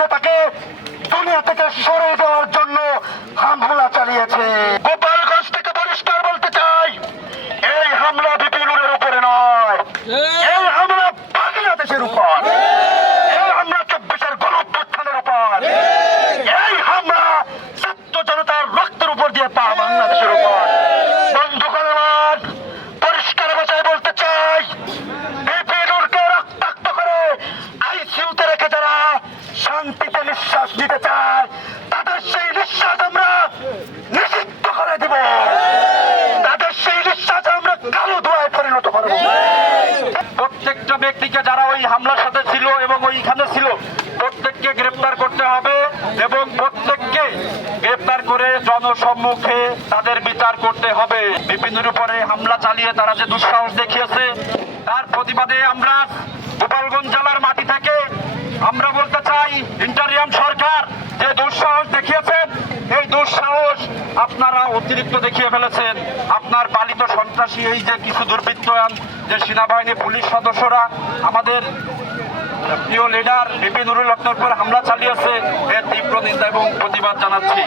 নেতাকে দুনিয়া থেকে সরে দেওয়ার জন্য হামলা চালিয়েছে। গোপালগঞ্জ থেকে পরিষ্কার বলতে চাই, এই হামলা বিপিনুরের উপরে নয়, এই হামলা বাংলাদেশের উপর, এই হামলা 24-এর গণঅভ্যুত্থানের উপর, এই হামলা ছাত্র জনতার রক্তের উপর দিয়ে পাওয়া বাংলাদেশের উপর। বন্ধুগণ আমার, পরিষ্কার ভাষায় বলতে চাই, বিপিনুরকে রক্তাক্ত করে আইসিইউতে রেখে যারা শান্তিতে নিঃশ্বাস নিতে চায়, তাদের সেই নিঃশ্বাস আমরা নিষিদ্ধ করে দিব, তাদের সেই নিঃশ্বাস আমরা কালো ধোঁয়ায় পরিণত করব। প্রত্যেকটা ব্যক্তিকে যারা ওই হামলার সাথে ছিল এবং ওইখানে ছিল প্রত্যেককে গ্রেপ্তার করতে হবে এবং প্রত্যেককে গ্রেপ্তার করে জনসম্মুখে তাদের বিচার করতে হবে। বিপিনের উপরে হামলা চালিয়ে তারা যে দুঃসাহস দেখিয়েছে, তার প্রতিবাদে আমরা গোপালগঞ্জ জেলার মাটি থেকে আমরা বলতে চাই, ইন্টারিয়াম সরকার যে দুঃসাহস দেখিয়েছেন, এই দুঃসাহস আপনারা অতিরিক্ত দেখিয়ে ফেলেছেন। আপনার পালিত সন্ত্রাসী এই যে কিছু দুর্বৃত্তয়ান যে সেনাবাহিনী পুলিশ সদস্যরা আমাদের প্রিয় লিডার বিপিনুরুল হকের উপর হামলা চালিয়েছে, এর তীব্র নিন্দা এবং প্রতিবাদ জানাচ্ছি।